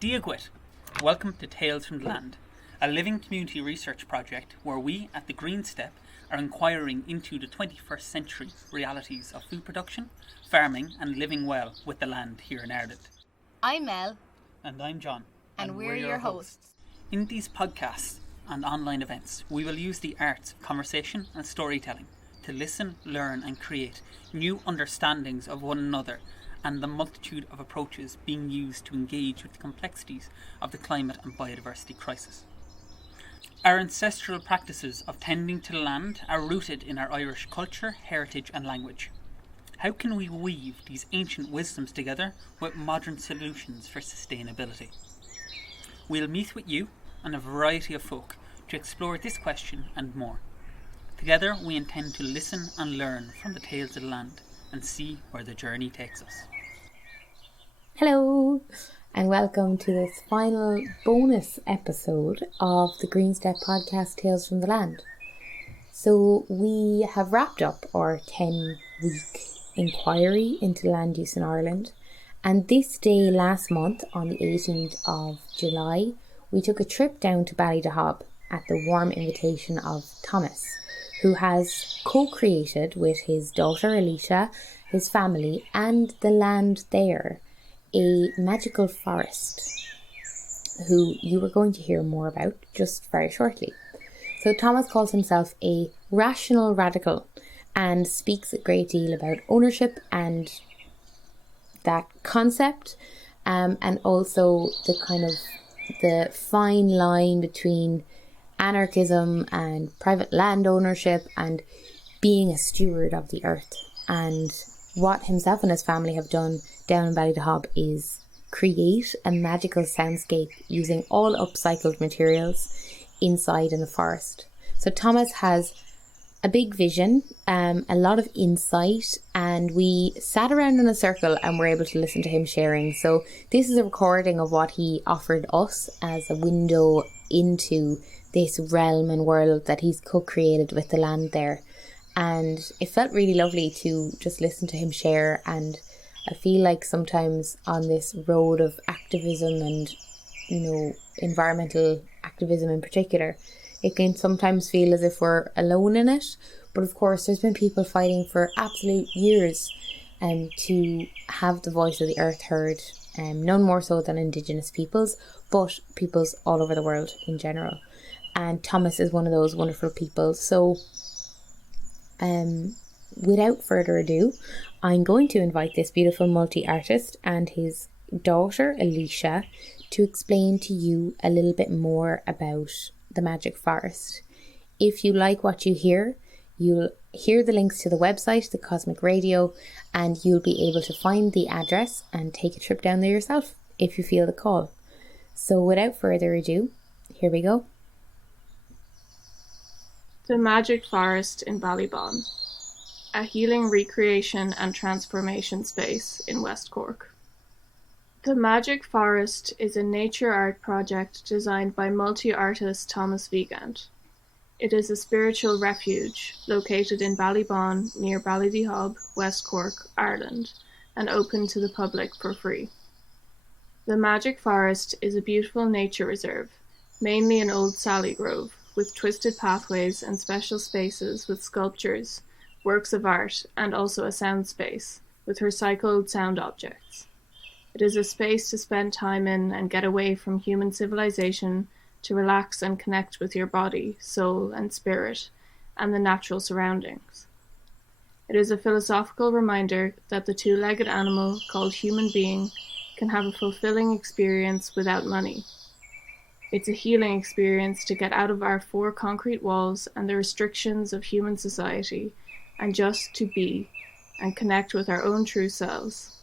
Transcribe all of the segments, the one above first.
Diagwit, welcome to Tales from the Land, a living community research project where we at the Green Step are inquiring into the 21st century realities of food production, farming and living well with the land here in Ireland. I'm Mel. And I'm John. And we're your hosts. In these podcasts and online events, we will use the arts of conversation and storytelling to listen, learn and create new understandings of one another and the multitude of approaches being used to engage with the complexities of the climate and biodiversity crisis. Our ancestral practices of tending to the land are rooted in our Irish culture, heritage and language. How can we weave these ancient wisdoms together with modern solutions for sustainability? We'll meet with you and a variety of folk to explore this question and more. Together we intend to listen and learn from the tales of the land and see where the journey takes us. Hello and welcome to this final bonus episode of the Green Step podcast Tales from the Land. So we have wrapped up our 10-week inquiry into land use in Ireland, and this day last month on the 18th of July we took a trip down to Ballydehob at the warm invitation of Thomas, who has co-created with his daughter Aleesha, his family and the land there a magical forest, who you are going to hear more about just very shortly. So Thomas calls himself a rational radical and speaks a great deal about ownership and that concept, and also the fine line between anarchism and private land ownership and being a steward of the earth. And what himself and his family have done down in Ballydehob is create a magical soundscape using all upcycled materials inside in the forest. So Thomas has a big vision, a lot of insight, and we sat around in a circle and were able to listen to him sharing. So this is a recording of what he offered us as a window into this realm and world that he's co-created with the land there. And it felt really lovely to just listen to him share, and I feel like sometimes on this road of activism and, environmental activism in particular, it can sometimes feel as if we're alone in it. But of course, there's been people fighting for absolute years to have the voice of the earth heard, none more so than Indigenous peoples, but peoples all over the world in general. And Thomas is one of those wonderful people. So without further ado, I'm going to invite this beautiful multi-artist and his daughter Aleesha to explain to you a little bit more about the Magic Forest. If you like what you hear, you'll hear the links to the website, the Cosmic Radio, and you'll be able to find the address and take a trip down there yourself if you feel the call. So without further ado, here we go. The Magic Forest in Ballydehob, a healing recreation and transformation space in West Cork. The Magic Forest is a nature art project designed by multi-artist Thomas Weigant. It is a spiritual refuge located in Ballydehob near Ballydehob, West Cork, Ireland, and open to the public for free. The Magic Forest is a beautiful nature reserve, mainly an old Sally Grove, with twisted pathways and special spaces with sculptures, works of art, and also a sound space with recycled sound objects. It is a space to spend time in and get away from human civilization, to relax and connect with your body, soul, and spirit, and the natural surroundings. It is a philosophical reminder that the two-legged animal called human being can have a fulfilling experience without money. It's a healing experience to get out of our four concrete walls and the restrictions of human society, and just to be and connect with our own true selves.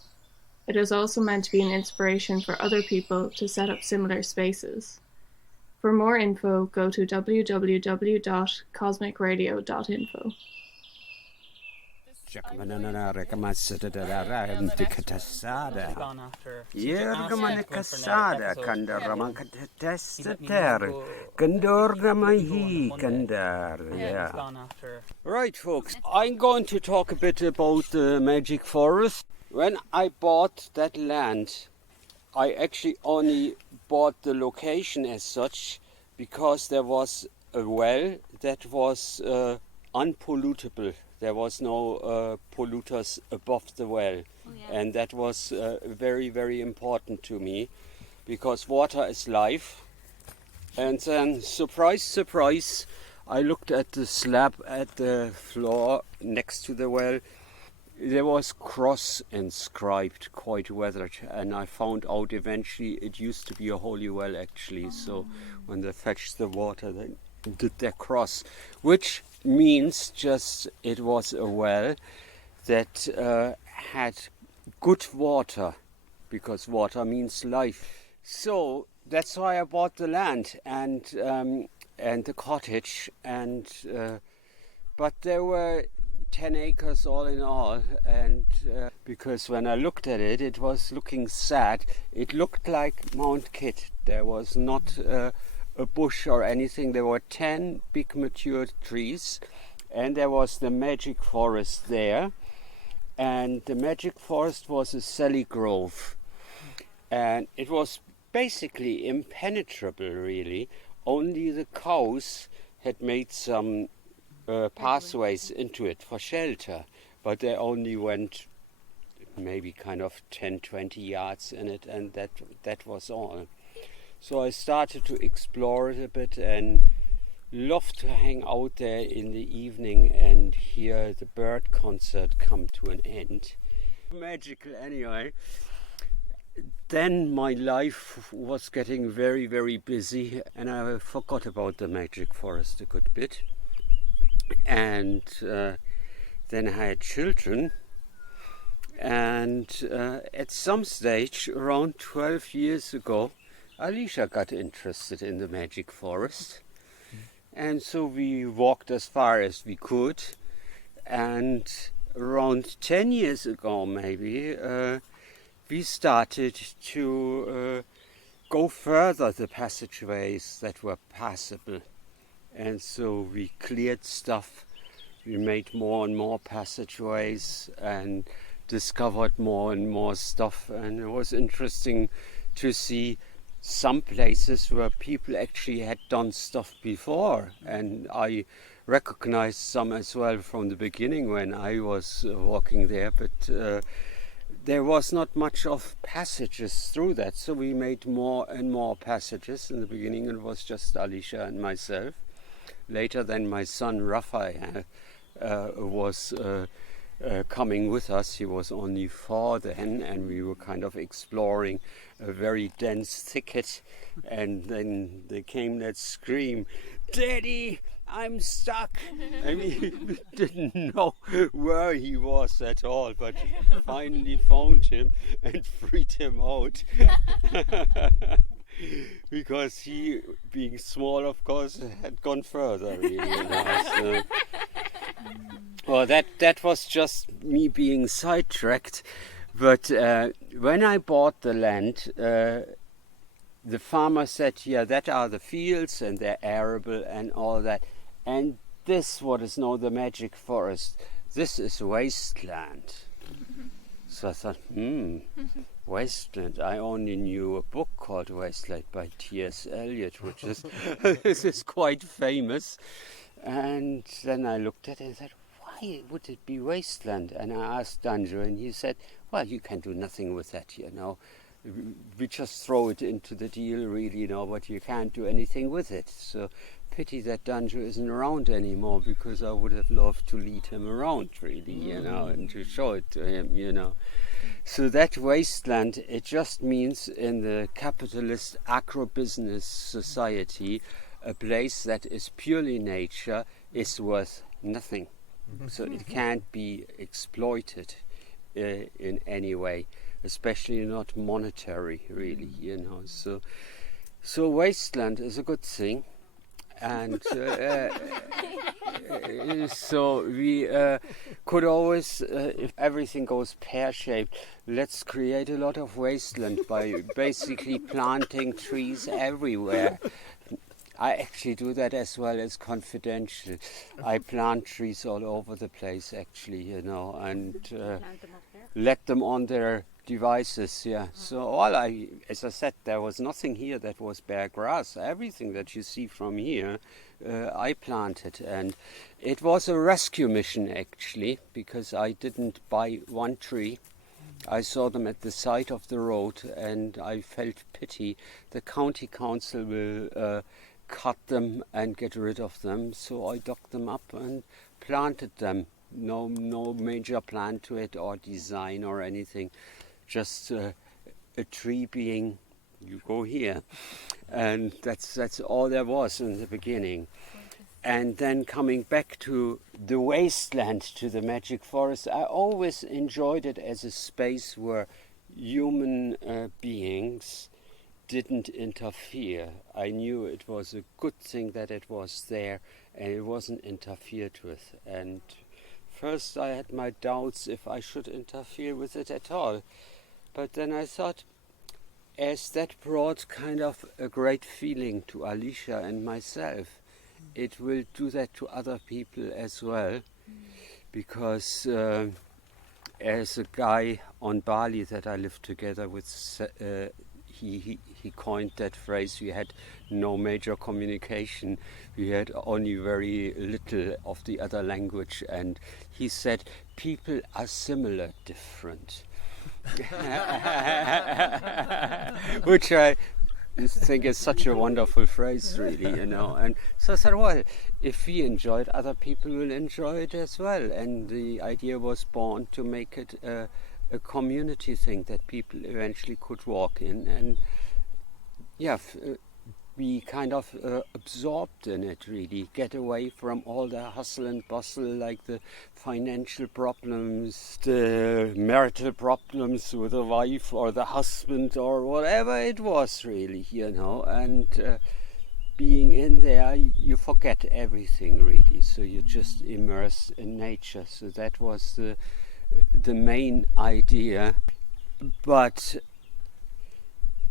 It is also meant to be an inspiration for other people to set up similar spaces. For more info, go to www.cosmicradio.info. Right, folks, I'm going to talk a bit about the Magic Forest. When I bought that land, I actually only bought the location as such because there was a well that was unpollutable. There was no polluters above the well. And that was very, very important to me, because water is life. And then, surprise, surprise, I looked at the slab at the floor next to the well. There was cross inscribed, quite weathered, and I found out eventually it used to be a holy well actually. So when they fetched the water, they did their cross, which means just it was a well that had good water, because water means life. So that's why I bought the land and the cottage, and but there were 10 acres all in all, and because when I looked at it, it was looking sad. It looked like Mount Kitt. There was not a bush or anything. There were 10 big mature trees, and there was the magic forest there. And the magic forest was a Sally Grove, and it was basically impenetrable, really. Only the cows had made some pathways into it for shelter, but they only went maybe kind of 10-20 yards in it, and that was all. So I started to explore it a bit and loved to hang out there in the evening and hear the bird concert come to an end. Magical anyway. Then my life was getting very, very busy, and I forgot about the magic forest a good bit. And then I had children, and at some stage, around 12 years ago, Aleesha got interested in the magic forest. And so we walked as far as we could, and around 10 years ago maybe, we started to go further the passageways that were passable. And so we cleared stuff, we made more and more passageways and discovered more and more stuff, and it was interesting to see some places where people actually had done stuff before, and I recognized some as well from the beginning when I was walking there, but there was not much of passages through that, so we made more and more passages. In the beginning it was just Aleesha and myself. Later then my son Raphael was coming with us. He was only 4 then, and we were kind of exploring a very dense thicket, and then there came that scream, "Daddy, I'm stuck!" I mean, we didn't know where he was at all, but finally found him and freed him out. Because he, being small, of course, had gone further, really. So, well, that was just me being sidetracked. But when I bought the land, the farmer said, "Yeah, that are the fields, and they're arable and all that. And this, what is now the magic forest, this is wasteland." So I thought, wasteland. I only knew a book called Wasteland by T.S. Eliot, which is this is quite famous. And then I looked at it and said, why would it be wasteland? And I asked Danjo, and he said, well, you can do nothing with that, you know. We just throw it into the deal, really, you know, but you can't do anything with it. So pity that Danjo isn't around anymore, because I would have loved to lead him around, really, you know, and to show it to him, you know. So that wasteland, it just means in the capitalist agribusiness society, a place that is purely nature is worth nothing. So it can't be exploited in any way, especially not monetary, really, you know. So wasteland is a good thing, and so we could always, if everything goes pear-shaped, let's create a lot of wasteland by basically planting trees everywhere. I actually do that as well as confidential. I plant trees all over the place, actually, you know, and let them on their devices, yeah. So as I said, there was nothing here that was bare grass. Everything that you see from here, I planted, and it was a rescue mission actually, because I didn't buy one tree. I saw them at the side of the road, and I felt pity. The county council will cut them and get rid of them, so I dug them up and planted them. No major plan to it or design or anything. Just a tree being, you go here, and that's all there was in the beginning. And then coming back to the wasteland, to the magic forest, I always enjoyed it as a space where human beings didn't interfere. I knew it was a good thing that it was there and it wasn't interfered with. And first I had my doubts if I should interfere with it at all. But then I thought, as that brought kind of a great feeling to Aleesha and myself, it will do that to other people as well. Because as a guy on Bali that I lived together with, he coined that phrase, we had no major communication, we had only very little of the other language, and he said, people are similar, different. Which I think is such a wonderful phrase, really, And so I said, well, if we enjoy it, other people will enjoy it as well. And the idea was born to make it a community thing that people eventually could walk in and, be kind of absorbed in it, really. Get away from all the hustle and bustle, like the financial problems, the marital problems with the wife or the husband or whatever it was, really, And being in there, you forget everything, really. So you're just immersed in nature. So that was the main idea. But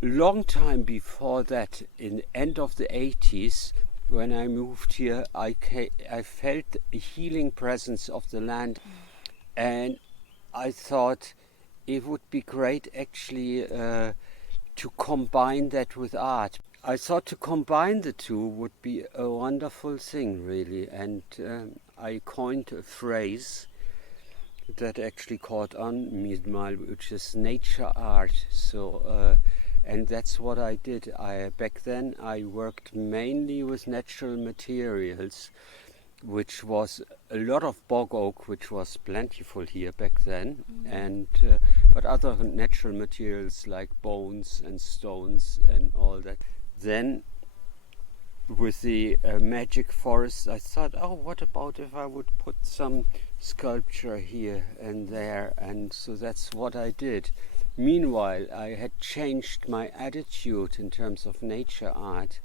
long time before that, in the end of the 80s, when I moved here, I felt a healing presence of the land, and I thought it would be great actually to combine that with art. I thought to combine the two would be a wonderful thing, really, and I coined a phrase that actually caught on midmal, which is nature art. So. And that's what I did. Back then I worked mainly with natural materials, which was a lot of bog oak, which was plentiful here back then, and but other natural materials like bones and stones and all that. Then with the magic forest, I thought, what about if I would put some sculpture here and there? And so that's what I did. Meanwhile, I had changed my attitude in terms of nature art,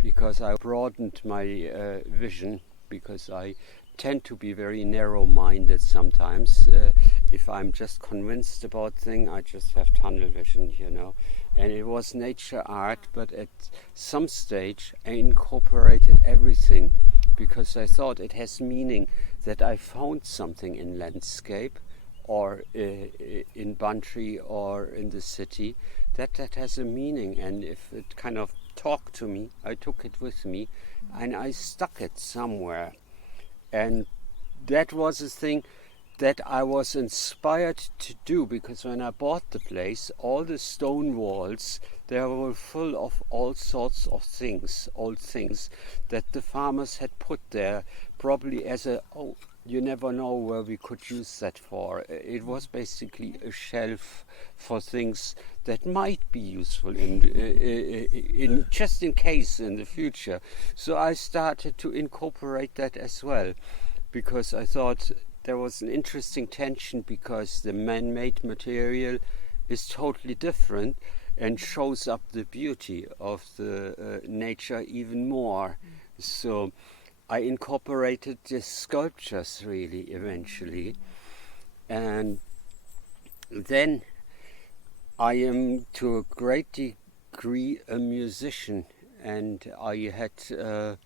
because I broadened my vision, because I tend to be very narrow-minded sometimes. If I'm just convinced about things, I just have tunnel vision, And it was nature art, but at some stage I incorporated everything, because I thought it has meaning that I found something in landscape, or in Bantry or in the city, that has a meaning, and if it kind of talked to me, I took it with me and I stuck it somewhere. And that was a thing that I was inspired to do, because when I bought the place, all the stone walls, they were full of all sorts of things, old things that the farmers had put there, probably as you never know where we could use that for. It was basically a shelf for things that might be useful in just in case in the future. So I started to incorporate that as well, because I thought there was an interesting tension, because the man-made material is totally different and shows up the beauty of the nature even more. So I incorporated the sculptures, really, eventually. And then I am to a great degree a musician, and I had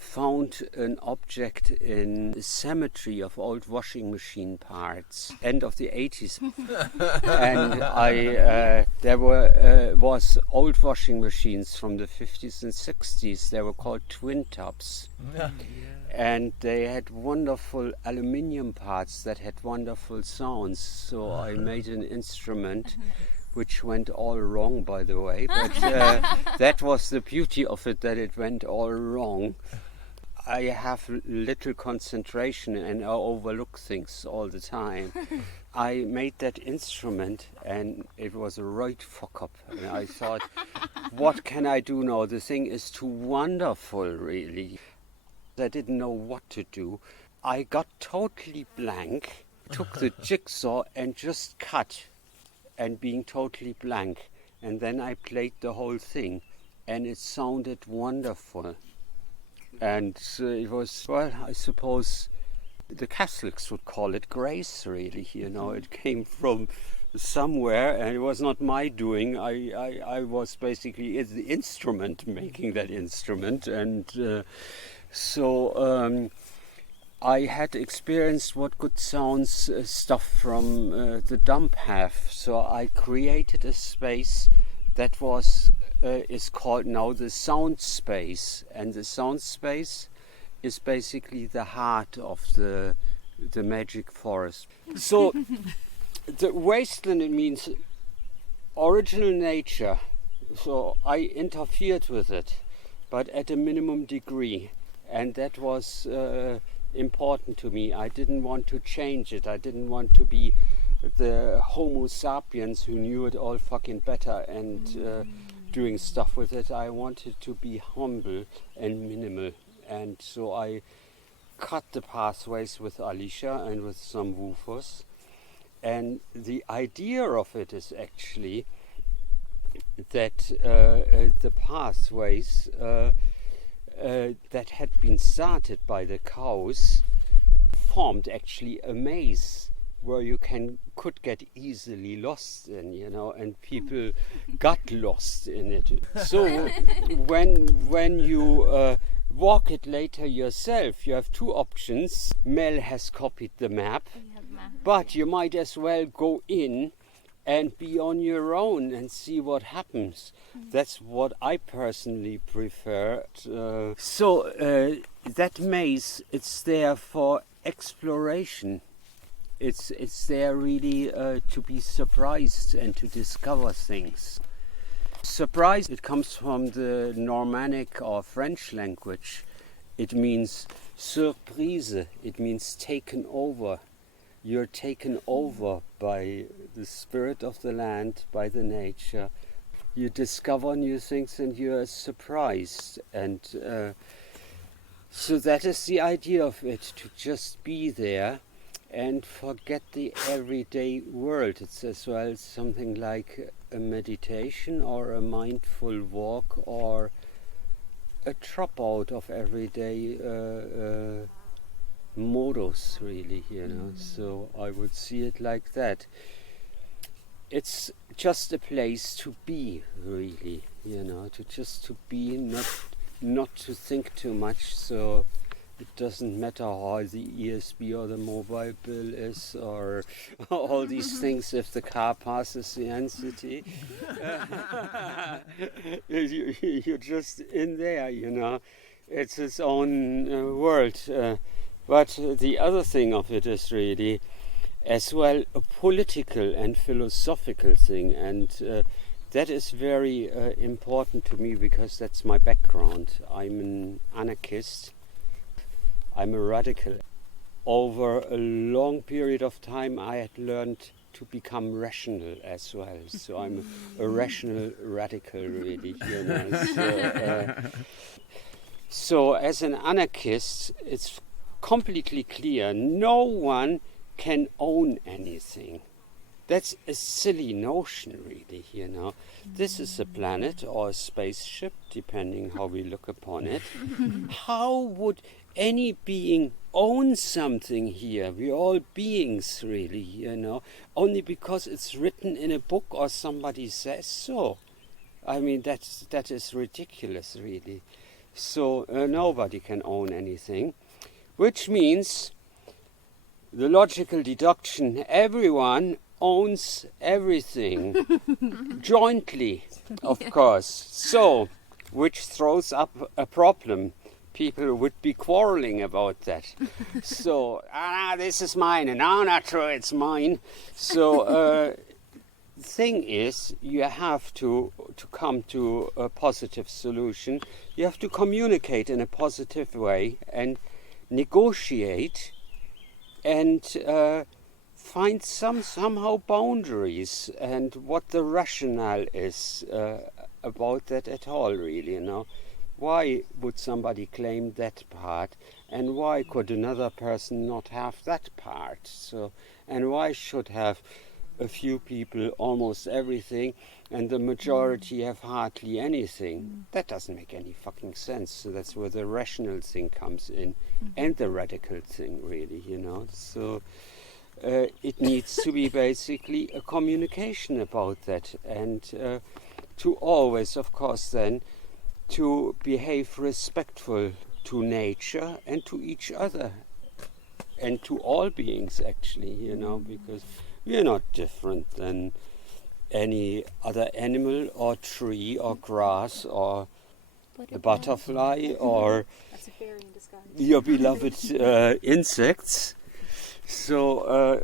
found an object in a cemetery of old washing machine parts, end of the 80s. And there was old washing machines from the 50s and 60s. They were called twin tops. And they had wonderful aluminium parts that had wonderful sounds. So I made an instrument which went all wrong, by the way. But that was the beauty of it, that it went all wrong. I have little concentration and I overlook things all the time. I made that instrument and it was a right fuck up. And I thought, what can I do now? The thing is too wonderful, really. I didn't know what to do. I got totally blank, took the jigsaw and just cut, and being totally blank. And then I played the whole thing and it sounded wonderful. And it was, well, I suppose the Catholics would call it grace, really. It came from somewhere, and it was not my doing. I was basically the instrument, making that instrument. And so I had experienced what good sounds stuff from the dump have. So I created a space that is called now the sound space, and the sound space is basically the heart of the magic forest. So the wasteland, it means original nature. So I interfered with it, but at a minimum degree, and that was important to me. I didn't want to change it. I didn't want to be the Homo sapiens who knew it all fucking better and doing stuff with it. I wanted to be humble and minimal, and so I cut the pathways with Aleesha and with some woofers. And the idea of it is actually that the pathways that had been started by the cows formed actually a maze where you could get easily lost in, and people got lost in it. So when you walk it later yourself, you have two options. Mel has copied the map, but you might as well go in and be on your own and see what happens. That's what I personally prefer. So that maze, it's there for exploration. It's there really to be surprised and to discover things. Surprise, it comes from the Normannic or French language. It means surprise, it means taken over. You're taken over by the spirit of the land, by the nature. You discover new things and you're surprised. And so that is the idea of it, to just be there and forget the everyday world. It's as well something like a meditation or a mindful walk or a drop out of everyday modus, really, So I would see it like that. It's just a place to be, really, to be, not to think too much. So it doesn't matter how the ESB or the mobile bill is or all these things if the car passes the density. You're just in there, It's its own world. But the other thing of it is really as well a political and philosophical thing. And that is very important to me because that's my background. I'm an anarchist. I'm a radical. Over a long period of time I had learned to become rational as well. So I'm a rational radical, really. So as an anarchist, it's completely clear no one can own anything. That's a silly notion, really, This is a planet or a spaceship, depending how we look upon it. How would any being own something here? We're all beings, really, only because it's written in a book or somebody says so. I mean, that is ridiculous, really. So nobody can own anything, which means the logical deduction, everyone owns everything jointly, of course. So, which throws up a problem. People would be quarreling about that. So, this is mine, and not true, it's mine. So, the thing is, you have to come to a positive solution. You have to communicate in a positive way and negotiate and find somehow boundaries and what the rationale is about that at all, really, you know. Why would somebody claim that part, and why could another person not have that part? So, and why should have a few people almost everything and the majority have hardly anything? That doesn't make any fucking sense. So that's where the rational thing comes in, and the radical thing, really, you know. So it needs to be basically a communication about that, and to always, of course, then to behave respectful to nature and to each other and to all beings, actually, you know, because we are not different than any other animal or tree or grass or a butterfly or your beloved insects. So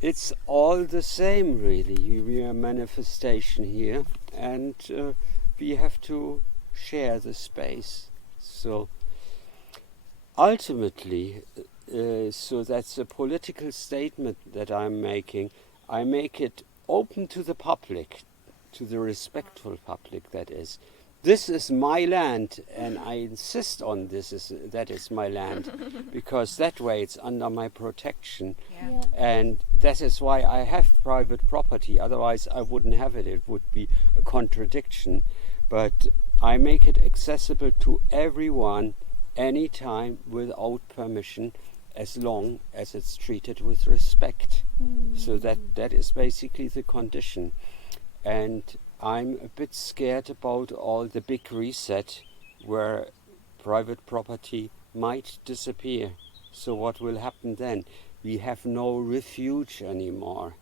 it's all the same, really. We are a manifestation here, and we have to share the space. So ultimately, so that's a political statement that I'm making. I make it open to the public, to the respectful public, that is. This is my land, and I insist on that is my land, because that way it's under my protection. Yeah. And that is why I have private property. Otherwise I wouldn't have it. It would be a contradiction. But I make it accessible to everyone, anytime, without permission, as long as it's treated with respect. So that is basically the condition. And I'm a bit scared about all the big reset where private property might disappear. So what will happen then? We have no refuge anymore.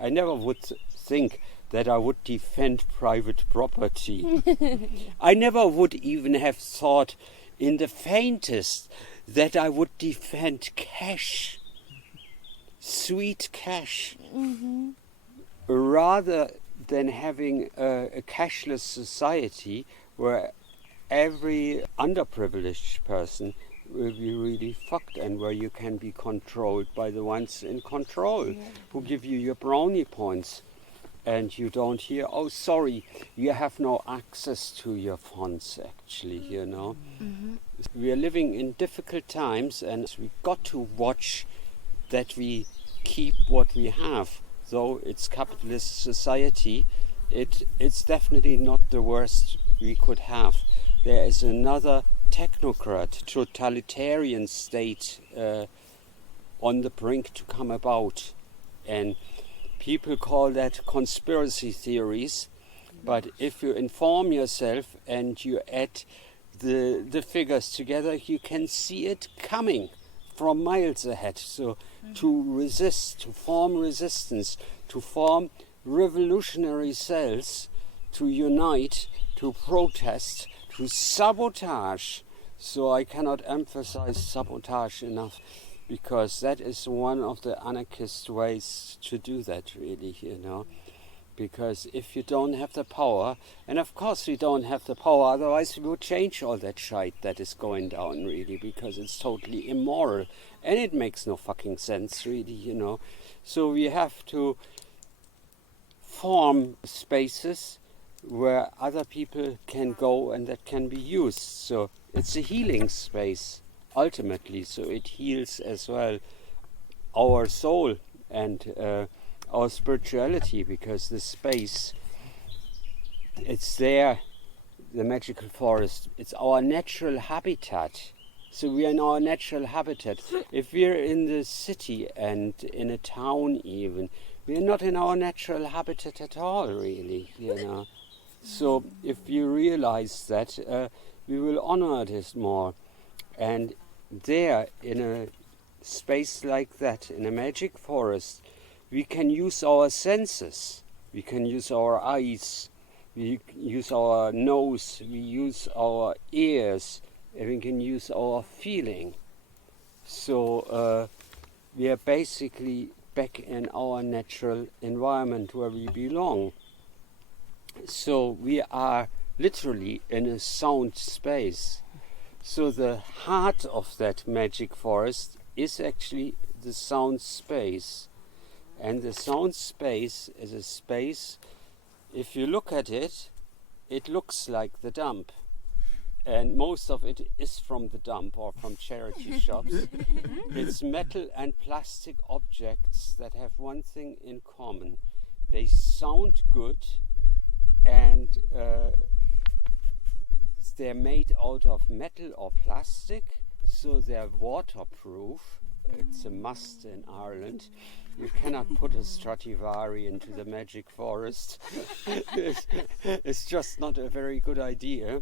I never would think that I would defend private property. I never would even have thought in the faintest that I would defend cash, sweet cash, rather than having a cashless society where every underprivileged person will be really fucked, and where you can be controlled by the ones in control who give you your brownie points, and you don't hear, oh sorry, you have no access to your funds, actually, you know. We are living in difficult times, and we got to watch that we keep what we have. Though it's capitalist society, it's definitely not the worst we could have. There is another technocrat, totalitarian state on the brink to come about. And people call that conspiracy theories. But if you inform yourself and you add the figures together, you can see it coming from miles ahead. So to resist, to form resistance, to form revolutionary cells, to unite, to protest, to sabotage. So I cannot emphasize sabotage enough, because that is one of the anarchist ways to do that, really, you know. Because if you don't have the power, and of course we don't have the power, otherwise we would change all that shite that is going down, really, because it's totally immoral. And it makes no fucking sense, really, you know. So we have to form spaces where other people can go and that can be used. So it's a healing space, ultimately. So it heals as well our soul and our spirituality, because the space, it's there, the magical forest, it's our natural habitat. So we are in our natural habitat. If we're in the city and in a town even, we're not in our natural habitat at all, really, you know. So if you realize that, we will honor this more. And there, in a space like that, in a magic forest, we can use our senses. We can use our eyes, we use our nose, we use our ears, and we can use our feeling. So we are basically back in our natural environment where we belong. So we are literally in a sound space. So the heart of that magic forest is actually the sound space. And the sound space is a space, if you look at it, it looks like the dump. And most of it is from the dump or from charity shops. It's metal and plastic objects that have one thing in common. They sound good, and they're made out of metal or plastic, so they're waterproof. It's a must in Ireland. You cannot put a Stradivari into the magic forest. It's just not a very good idea.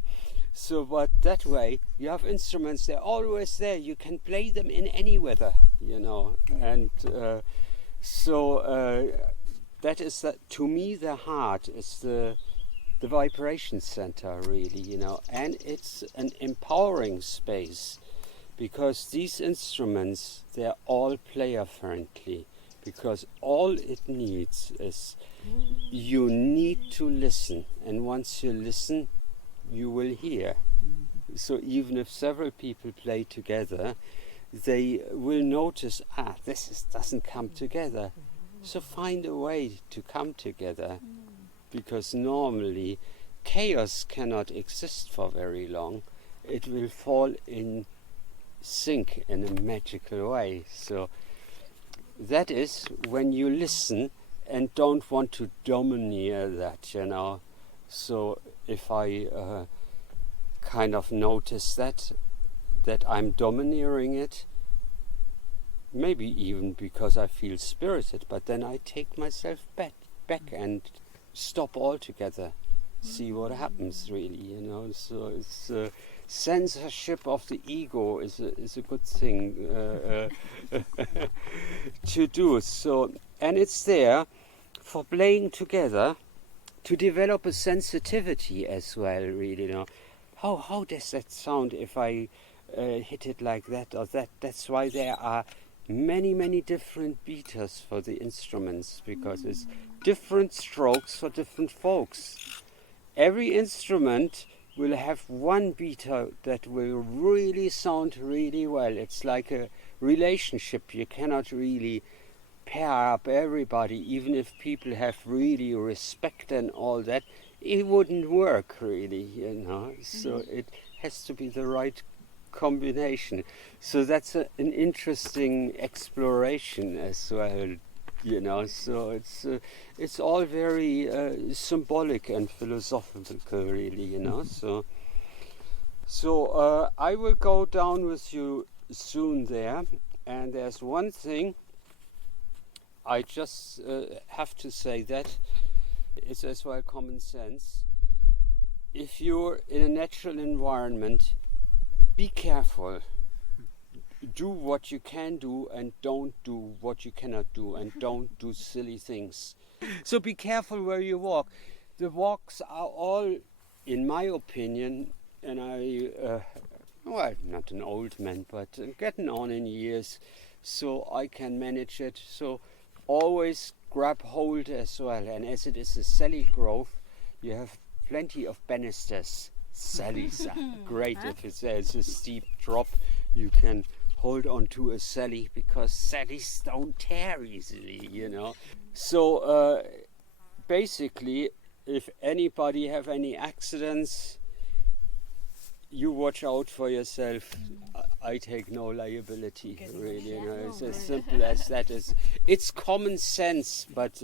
So, but that way, you have instruments, they're always there. You can play them in any weather, you know. And that is, to me, the heart is the vibration center, really, you know. And it's an empowering space, because these instruments, they're all player friendly, because all it needs is you need to listen, and once you listen, you will hear. So even if several people play together, they will notice, this doesn't come together. So find a way to come together, because normally chaos cannot exist for very long. It will fall in sync in a magical way. So that is when you listen and don't want to domineer that, you know. So if I kind of notice that I'm domineering it, maybe even because I feel spirited, but then I take myself back and stop altogether, see what happens, really, you know. So it's censorship of the ego is a good thing to do. So, and it's there for playing together to develop a sensitivity as well, really, you know. How does that sound if I hit it like that or that? That's why there are many different beaters for the instruments, because it's different strokes for different folks. Every instrument will have one beater that will really sound really well. It's like a relationship. You cannot really pair up everybody, even if people have really respect and all that. It wouldn't work, really, you know. So it has to be the right combination. So that's an interesting exploration as well, you know. So it's all very symbolic and philosophical, really, you know. So I will go down with you soon there, and there's one thing I just have to say, that it's as well common sense. If you're in a natural environment, be careful. Do what you can do and don't do what you cannot do, and don't do silly things. So be careful where you walk. The walks are all, in my opinion, and I'm not an old man, but getting on in years, so I can manage it. So always grab hold as well. And as it is a sally grove, you have plenty of banisters. Sallies are great. If there's a steep drop, you can hold on to a sally, because sallies don't tear easily, you know. So basically, if anybody have any accidents, you watch out for yourself. I take no liability, really, you know. It's as simple as that. It's common sense, but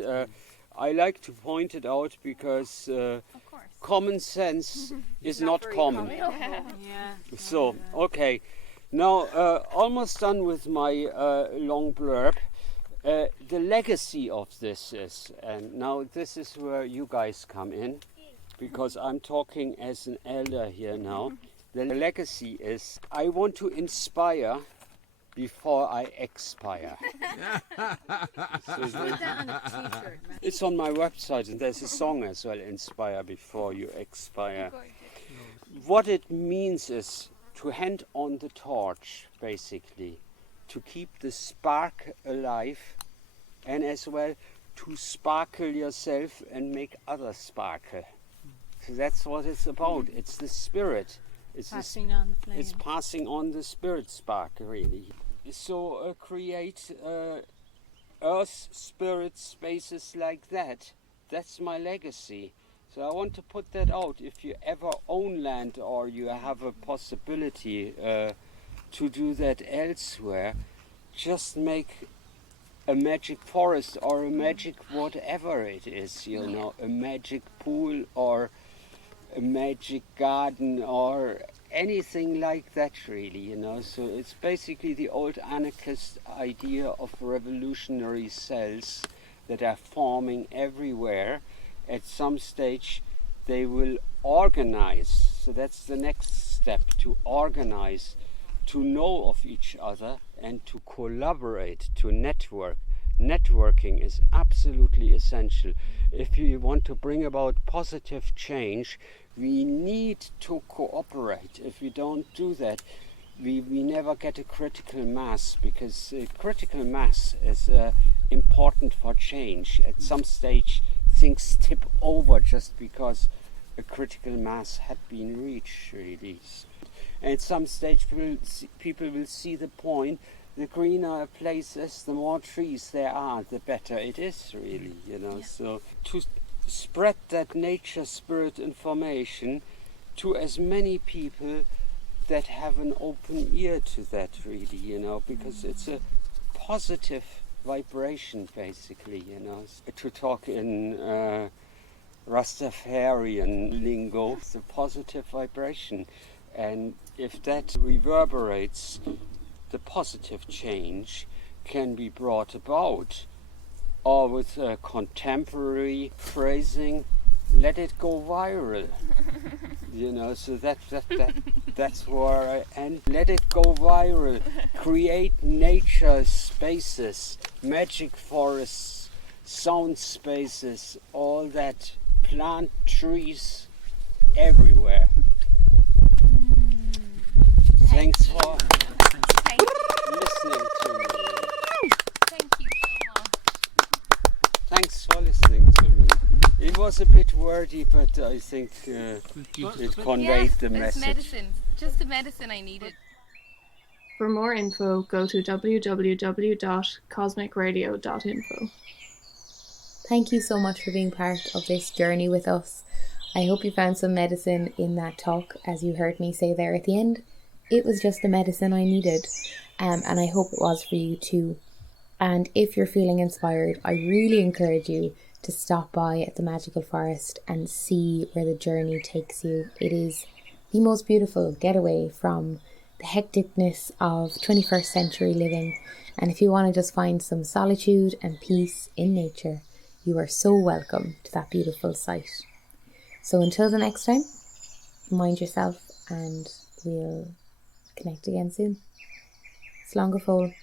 I like to point it out, because common sense is not common. So, okay. Now, almost done with my long blurb. The legacy of this is, and now this is where you guys come in, because I'm talking as an elder here now, The legacy is I want to inspire before I expire. It's on my website, and there's a song as well, Inspire Before You Expire. What it means is to hand on the torch, basically, to keep the spark alive, and as well to sparkle yourself and make others sparkle. So that's what it's about. It's the spirit. It's Passing on the flame. It's passing on the spirit spark, really. So create earth spirit spaces like that. That's my legacy. So I want to put that out. If you ever own land or you have a possibility to do that elsewhere, just make a magic forest or a magic whatever it is, you know, a magic pool or a magic garden or anything like that, really, you know. So it's basically the old anarchist idea of revolutionary cells that are forming everywhere. At some stage they will organize. So that's the next step, to organize, to know of each other and to collaborate, to network. Networking is absolutely essential. If you want to bring about positive change, we need to cooperate. If we don't do that, we never get a critical mass, because critical mass is important for change. At some stage things tip over just because a critical mass had been reached, really. And at some stage people will see the point. The greener a place is, the more trees there are, the better it is, really, you know. Yeah. So to spread that nature spirit information to as many people that have an open ear to that, really, you know, because it's a positive vibration, basically, you know. To talk in Rastafarian lingo, it's a positive vibration, and if that reverberates, the positive change can be brought about, or with contemporary phrasing, let it go viral. You know, so that's where I end. Let it go viral. Create nature spaces, magic forests, sound spaces, all that. Plant trees everywhere. Thanks for listening to me. Thank you so much. Thanks for listening to me. It was a bit wordy, but I think it conveyed the message. It's medicine. Just the medicine I needed. For more info, go to www.cosmicradio.info. Thank you so much for being part of this journey with us. I hope you found some medicine in that talk, as you heard me say there at the end. It was just the medicine I needed, and I hope it was for you too. And if you're feeling inspired, I really encourage you to stop by at the Magical Forest and see where the journey takes you. It is the most beautiful getaway from the hecticness of 21st century living. And if you want to just find some solitude and peace in nature, you are so welcome to that beautiful site. So until the next time, mind yourself, and we'll connect again soon. Slán go fóill.